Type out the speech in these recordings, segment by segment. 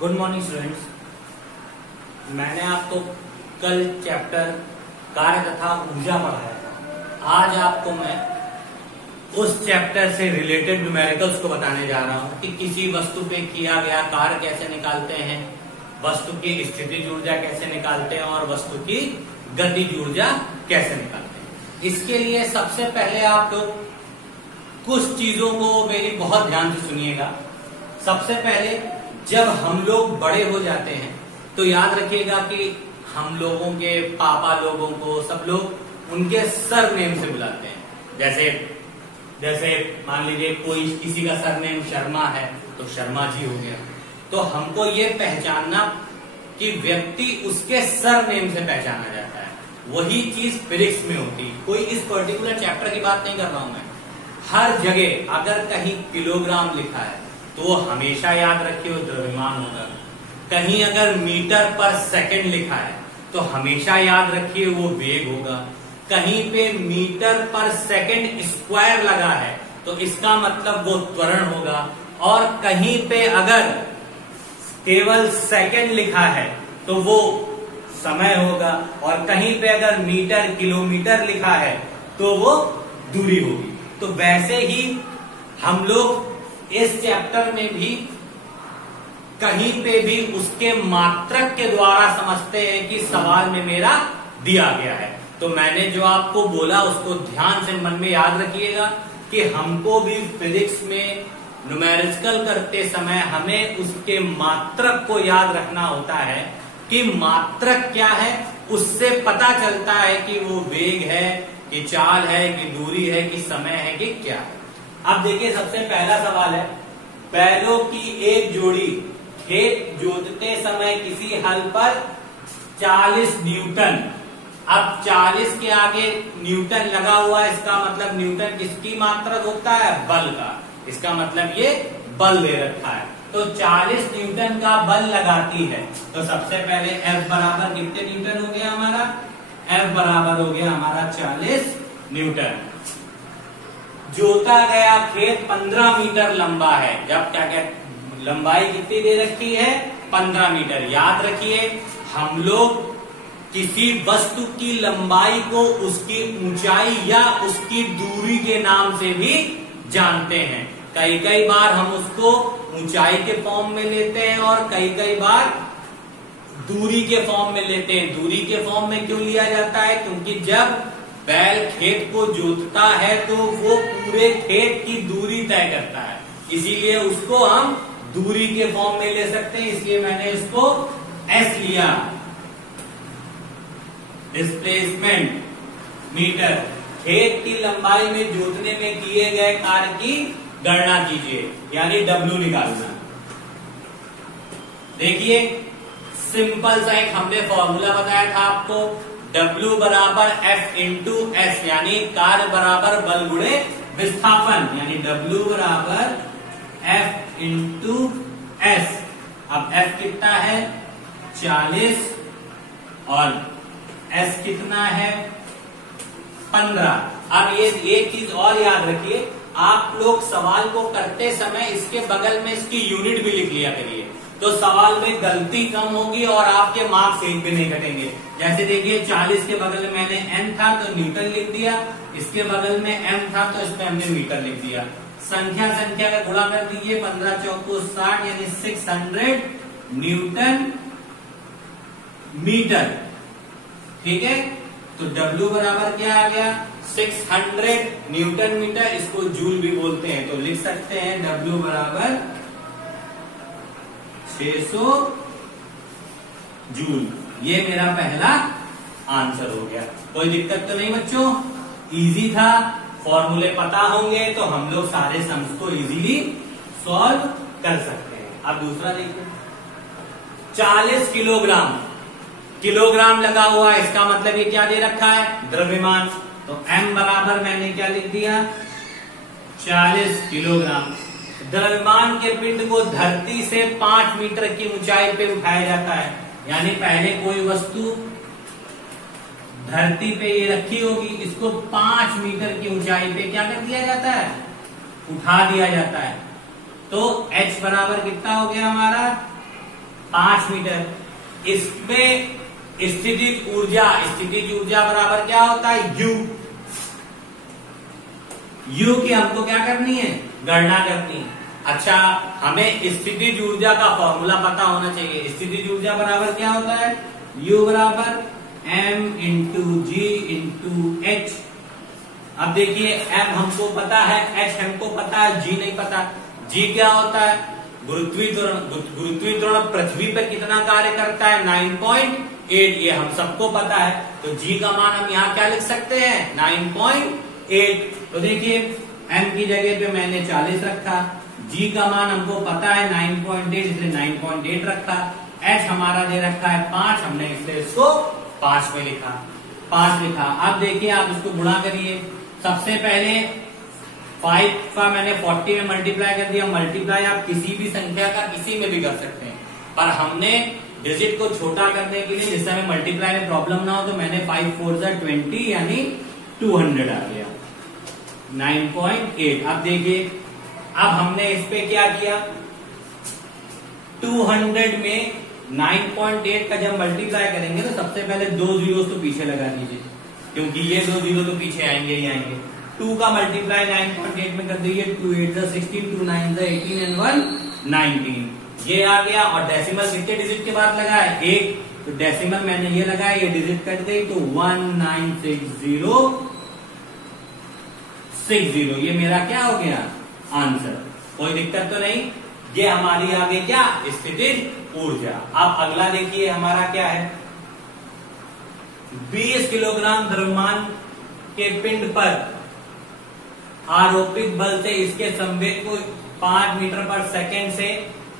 Good morning students. मैंने आपको कल चैप्टर कार्य तथा ऊर्जा पढ़ाया था। आज आपको मैं उस चैप्टर से रिलेटेड न्यूमेरिकल्स को बताने जा रहा हूं कि किसी वस्तु पे किया गया कार्य कैसे निकालते हैं, वस्तु की स्थितिज ऊर्जा कैसे निकालते हैं और वस्तु की गतिज ऊर्जा कैसे निकालते हैं। इसके लिए सबसे पहले आप लोग कुछ चीजों को मेरी बहुत ध्यान से सुनिएगा। सबसे पहले जब हम लोग बड़े हो जाते हैं तो याद रखिएगा कि हम लोगों के पापा लोगों को सब लोग उनके सरनेम से बुलाते हैं। जैसे मान लीजिए कोई किसी का सरनेम शर्मा है तो शर्मा जी हो गया। तो हमको ये पहचानना कि व्यक्ति उसके सरनेम से पहचाना जाता है। वही चीज फिजिक्स में होती। कोई इस पर्टिकुलर चैप्टर की बात नहीं कर रहा हूं मैं। हर जगह अगर कहीं किलोग्राम लिखा है तो हमेशा याद रखिए वो द्रव्यमान होगा। कहीं अगर मीटर पर सेकंड लिखा है तो हमेशा याद रखिए वो वेग होगा। कहीं पे मीटर पर सेकंड स्क्वायर लगा है तो इसका मतलब वो त्वरण होगा। और कहीं पे अगर केवल सेकंड लिखा है तो वो समय होगा। और कहीं पे अगर मीटर किलोमीटर लिखा है तो वो दूरी होगी। तो वैसे ही हम लोग इस चैप्टर में भी कहीं पे भी उसके मात्रक के द्वारा समझते हैं कि सवाल में मेरा दिया गया है। तो मैंने जो आपको बोला उसको ध्यान से मन में याद रखिएगा कि हमको भी फिजिक्स में न्यूमेरिकल करते समय हमें उसके मात्रक को याद रखना होता है कि मात्रक क्या है। उससे पता चलता है कि वो वेग है कि चाल है कि दूरी है कि समय है कि क्या है। अब देखिए सबसे पहला सवाल है, बैलों की एक जोड़ी खेत जोतते समय किसी हल पर 40 न्यूटन। अब 40 के आगे न्यूटन लगा हुआ है, इसका मतलब न्यूटन किसकी मात्रक होता है? बल का। इसका मतलब ये बल दे रखा है। तो 40 न्यूटन का बल लगाती है। तो सबसे पहले F बराबर कितने न्यूटन हो गया हमारा? F बराबर हो गया हमारा 40 न्यूटन। जोता गया खेत 15 मीटर लंबा है। जब क्या लंबाई कितनी दे रखी है? 15 मीटर। याद रखिए हम लोग किसी वस्तु की लंबाई को उसकी ऊंचाई या उसकी दूरी के नाम से भी जानते हैं। कई बार हम उसको ऊंचाई के फॉर्म में लेते हैं और कई बार दूरी के फॉर्म में लेते हैं। दूरी के फॉर्म में क्यों लिया जाता है? क्योंकि जब बैल खेत को जोतता है तो वो पूरे खेत की दूरी तय करता है, इसीलिए उसको हम दूरी के फॉर्म में ले सकते हैं। इसलिए मैंने इसको एस लिया, डिस्प्लेसमेंट मीटर। खेत की लंबाई में जोतने में किए गए कार्य की गणना कीजिए, यानी W निकालना। देखिए सिंपल सा एक हमने फॉर्मूला बताया था आपको, W बराबर F इंटू S, यानी कार्य बराबर बल गुणे विस्थापन, यानी W बराबर F इंटू S। अब F कितना है? 40 और S कितना है? 15। अब ये एक चीज और याद रखिए, आप लोग सवाल को करते समय इसके बगल में इसकी यूनिट भी लिख लिया करिए, तो सवाल में गलती कम होगी और आपके मार्क्स एक भी नहीं घटेंगे। जैसे देखिए 40 के बगल में मैंने n था तो न्यूटन लिख दिया, इसके बगल में m था तो इसमें हमने मीटर लिख दिया। संख्या का गुणा कर दीजिए, 15 चौको 60, यानी 600 न्यूटन मीटर। ठीक है, तो W बराबर क्या आ गया? 600 न्यूटन मीटर। इसको जूल भी बोलते हैं, तो लिख सकते हैं W बराबर 600 जूल। ये मेरा पहला आंसर हो गया। कोई दिक्कत तो नहीं बच्चों? इजी था। फॉर्मूले पता होंगे तो हम लोग सारे सम्स को इजीली सॉल्व कर सकते हैं। अब दूसरा देखिए, 40 किलोग्राम लगा हुआ है, इसका मतलब ये क्या दे रखा है? द्रव्यमान। तो M बराबर मैंने क्या लिख दिया? 40 किलोग्राम। द्रव्यमान के पिंड को धरती से 5 मीटर की ऊंचाई पे उठाया जाता है, यानी पहले कोई वस्तु धरती पे ये रखी होगी, इसको 5 मीटर की ऊंचाई पे क्या कर दिया जाता है? उठा दिया जाता है। तो H बराबर कितना हो गया हमारा? 5 मीटर। इसमें स्थितिज ऊर्जा बराबर क्या होता है, U। U की हमको क्या करनी है, गणना करनी है। अच्छा, हमें स्थितिज ऊर्जा का फॉर्मूला पता होना चाहिए। स्थितिज ऊर्जा बराबर क्या होता है, U बराबर M into G into H। अब देखिए M हमको पता है, H हमको पता है, G नहीं पता। G क्या होता है, गुरुत्वीय त्वरण पृथ्वी पर कितना कार्य करता है, 9.8, ये हम सबको पता है। तो G का मान हम यहाँ क्या लिख सकते हैं, 9.8। तो देखिए M की जगह पे मैंने 40 रखा, G का मान हमको पता है 9.8, इसलिए 9.8 रखा। H हमारा दे रखा है 5, हमने इसलिए इसको 5 में लिखा, 5 लिखा। अब देखिए आप इसको गुणा करिए। सबसे पहले 5 का मैंने 40 में मल्टीप्लाई कर दिया। मल्टीप्लाई आप किसी भी संख्या का किसी में भी कर सकते हैं, पर हमने डिजिट को छोटा करने के लिए, जिससे हमें मल्टीप्लाई में प्रॉब्लम ना हो, तो मैंने 5 4 जा 20 यानी 200 आ गया, 9.8। अब देखिए, अब हमने इस पे क्या किया, 200 में 9.8 का जब मल्टीप्लाई करेंगे तो सबसे पहले 2 जीरो तो पीछे लगा दीजिए, क्योंकि ये 2 जीरो तो पीछे आएंगे ही आएंगे। 2 का मल्टीप्लाई 9.8 में कर दीजिए, 2 8 जा 16, 2 9 जा 18 एंड 1 19, ये आ गया। और डेसिमल कितने डिजिट के बाद लगा है, 1, तो डेसिमल मैंने ये लगाया, ये डिजिट कट गई, तो 196060, ये मेरा क्या हो गया, आंसर। कोई दिक्कत तो नहीं, ये हमारी आ गई क्या, स्थितिज ऊर्जा। अब अगला देखिए हमारा क्या है, 20 किलोग्राम द्रव्यमान के पिंड पर आरोपित बल से इसके संवेग को 5 मीटर पर सेकंड से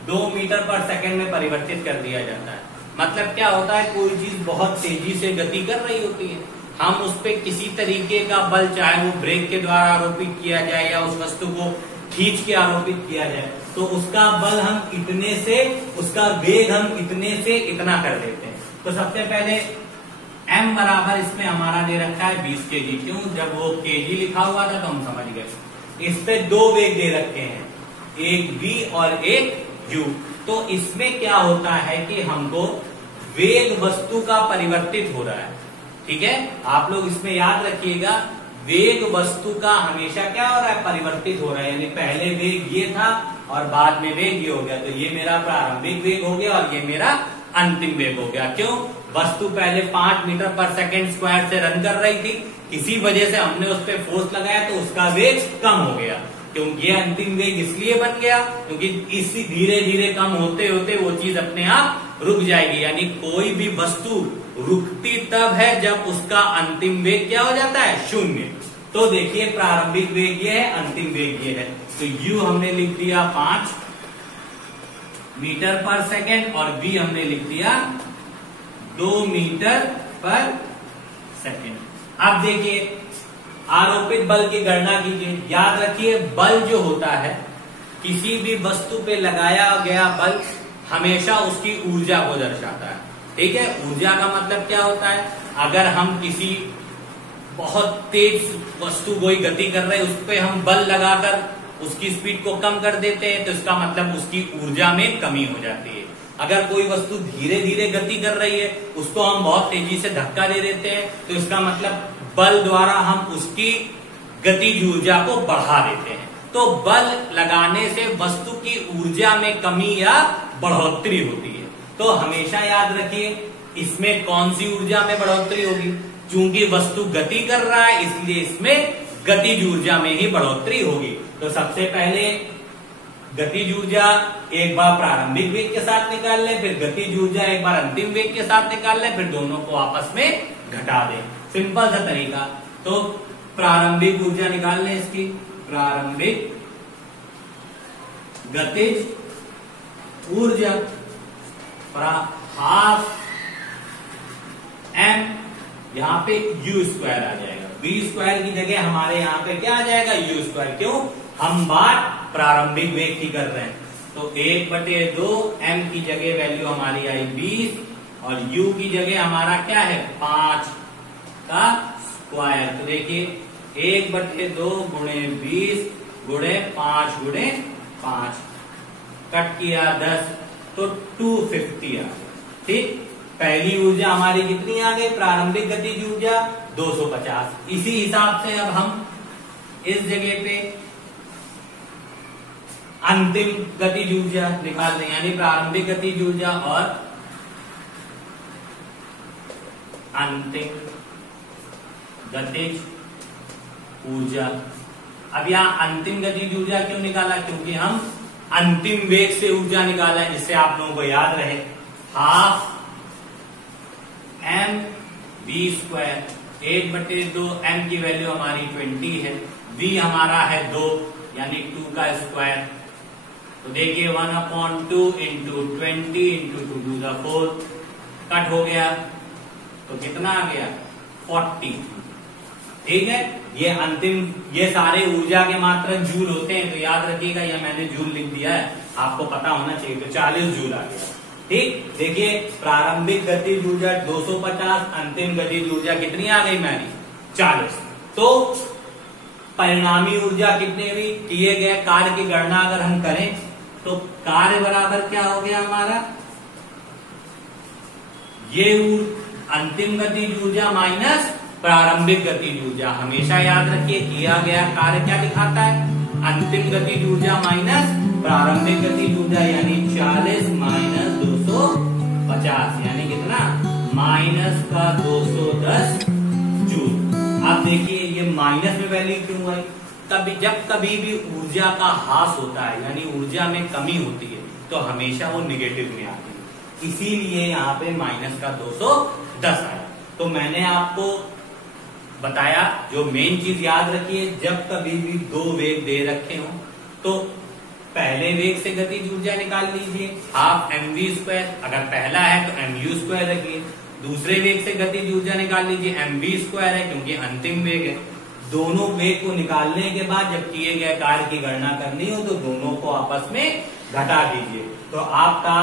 2 मीटर पर सेकंड में परिवर्तित कर दिया जाता है। मतलब क्या होता है, कोई चीज बहुत तेजी से गति कर रही होती है, हम उस पर किसी तरीके का बल, चाहे वो ब्रेक के द्वारा आरोपित किया जाए या उस वस्तु को खींच के आरोपित किया जाए, तो उसका बल हम इतने से, उसका वेग हम इतने से इतना कर देते हैं। तो सबसे पहले m बराबर इसमें हमारा दे रखा है 20 kg। क्यों, जब वो kg लिखा हुआ था तो हम समझ गए। इस पे 2 वेग दे रखे हैं, एक v और एक u। तो इसमें क्या होता है कि हमको वेग वस्तु का परिवर्तित हो रहा है, ठीक है। आप लोग इसमें याद रखिएगा, वेग वस्तु का हमेशा क्या हो रहा है, परिवर्तित हो रहा है। यानी पहले वेग ये था और बाद में वेग ये हो गया, तो ये मेरा प्रारंभिक वेग हो गया और ये मेरा अंतिम वेग हो गया। क्यों, वस्तु पहले 5 मीटर पर सेकंड स्क्वायर से रन कर रही थी, किसी वजह से हमने उस पर फोर्स लगाया तो उसका वेग कम हो गया। क्योंकि ये अंतिम वेग इसलिए बन गया क्योंकि इसी धीरे धीरे कम होते होते वो चीज अपने आप रुक जाएगी। यानी कोई भी वस्तु रुकती तब है जब उसका अंतिम वेग क्या हो जाता है, 0। तो देखिए प्रारंभिक वेग ये है, अंतिम वेग ये है। तो u हमने लिख दिया 5 मीटर पर सेकंड और v हमने लिख दिया 2 मीटर पर सेकंड। अब देखिए आरोपित बल की गणना कीजिए। याद रखिए, बल जो होता है, किसी भी वस्तु पे लगाया गया बल हमेशा उसकी ऊर्जा को दर्शाता है, ठीक है। ऊर्जा का मतलब क्या होता है, अगर हम किसी बहुत तेज वस्तु कोई गति कर रहे हैं, उस पर हम बल लगाकर उसकी स्पीड को कम कर देते हैं, तो इसका मतलब उसकी ऊर्जा में कमी हो जाती है। अगर कोई वस्तु धीरे धीरे गति कर रही है, उसको हम बहुत तेजी से धक्का दे देते हैं, तो इसका मतलब बल द्वारा हम उसकी गतिज ऊर्जा को बढ़ा देते हैं। तो बल लगाने से वस्तु की ऊर्जा में कमी या बढ़ोतरी होती है। तो हमेशा याद रखिए, इसमें कौन सी ऊर्जा में बढ़ोतरी होगी, चूंकि वस्तु गति कर रहा है इसलिए इसमें गतिज ऊर्जा में ही बढ़ोतरी होगी। तो सबसे पहले गतिज ऊर्जा एक बार प्रारंभिक वेग के साथ निकाल लें, फिर गतिज ऊर्जा एक बार अंतिम वेग के साथ निकाल लें, फिर दोनों को आपस में घटा दें। सिंपल सा तरीका। तो प्रारंभिक ऊर्जा निकाल लें इसकी, प्रारंभिक गतिज ऊर्जा हाफ m, यहाँ पे u स्क्वायर आ जाएगा। v स्क्वायर की जगह हमारे यहाँ पे क्या आ जाएगा, u स्क्वायर। क्यों, हम बात प्रारंभिक वेग की कर रहे हैं। तो 1/2 m की जगह वैल्यू हमारी आई 20 और u की जगह हमारा क्या है, 5 का स्क्वायर। तो देखिए 1/2 गुणे 20 गुणे 5 गुणे 5, कट किया 10, तो 250 आ गया। ठीक, पहली ऊर्जा हमारी कितनी आ गई, प्रारंभिक गतिज ऊर्जा 250। इसी हिसाब से अब हम इस जगह पे अंतिम गतिज ऊर्जा निकाल दें, यानी प्रारंभिक गतिज ऊर्जा और अंतिम गतिज ऊर्जा। अब यहां अंतिम गतिज ऊर्जा क्यों निकाला, क्योंकि हम अंतिम वेग से ऊर्जा निकाला है, जिससे आप लोगों को याद रहे half m v square, 8/2, m की वैल्यू हमारी 20 है, v हमारा है 2 यानी 2 का स्क्वायर। तो देखिए 1/2 into 20 into 2 to the 4 cut हो गया, तो कितना आ गया 40। ठीक है, ये अंतिम, ये सारे ऊर्जा के मात्रक जूल होते हैं, तो याद रखिएगा, ये मैंने जूल लिख दिया है, आपको पता होना चाहिए। तो 40 जूल आ गया। ठीक, देखिए प्रारंभिक गतिज ऊर्जा 250, अंतिम गतिज ऊर्जा कितनी आ गई मेरी 40। तो परिणामी ऊर्जा कितने भी किए गए कार्य की गणना अगर हम करें तो कार्य बराबर क्या हो गया हमारा, ये अंतिम गतिज ऊर्जा माइनस प्रारंभिक गतिज ऊर्जा। हमेशा याद रखिए किया गया कार्य क्या दिखाता है, अंतिम गतिज ऊर्जा माइनस प्रारंभिक गतिज ऊर्जा, यानी 40 माइनस 250 यानी कितना माइनस का 210 जूल। आप देखिए ये माइनस में वैल्यू क्यों आई, तब जब कभी भी ऊर्जा का ह्रास होता है यानी ऊर्जा में कमी होती है तो हमेशा वो निगेटिव में आती है, इसीलिए यहाँ पे माइनस का 210 आया। तो मैंने आपको बताया, जो मेन चीज याद रखिए, जब कभी भी दो वेग दे रखे हो तो पहले वेग से गतिज ऊर्जा निकाल लीजिए हाफ mv², अगर पहला है तो mu² रखिए, दूसरे वेग से गतिज ऊर्जा निकाल लीजिए mv² है क्योंकि अंतिम वेग है। दोनों वेग को निकालने के बाद जब किए गए कार्य की गणना करनी हो तो दोनों को आपस में घटा दीजिए, तो आपका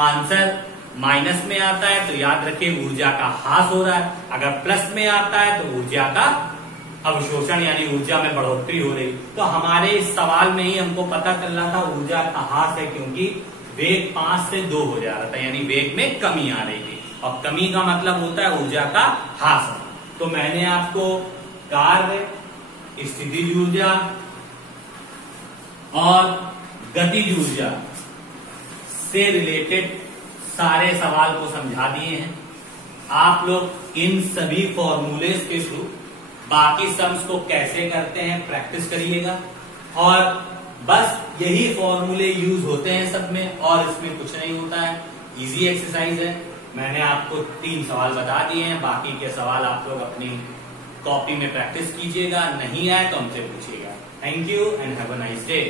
आंसर माइनस में आता है तो याद रखिए ऊर्जा का ह्रास हो रहा है, अगर प्लस में आता है तो ऊर्जा का अवशोषण यानी ऊर्जा में बढ़ोतरी हो रही। तो हमारे इस सवाल में ही हमको पता चल रहा था ऊर्जा का ह्रास है, क्योंकि वेग 5 से 2 हो जा रहा था, यानी वेग में कमी आ रही थी, और कमी का मतलब होता है ऊर्जा का ह्रास। तो मैंने आपको कार्य, स्थितिज ऊर्जा और गतिज ऊर्जा से रिलेटेड सारे सवाल को समझा दिए हैं। आप लोग इन सभी फॉर्मूलेस के थ्रू बाकी सम्स को कैसे करते हैं प्रैक्टिस करिएगा, और बस यही फॉर्मूले यूज होते हैं सब में, और इसमें कुछ नहीं होता है, इजी एक्सरसाइज है। मैंने आपको 3 सवाल बता दिए हैं, बाकी के सवाल आप लोग अपनी कॉपी में प्रैक्टिस कीजिएगा, नहीं आए तो हमसे पूछिएगा। Thank you and have a nice day.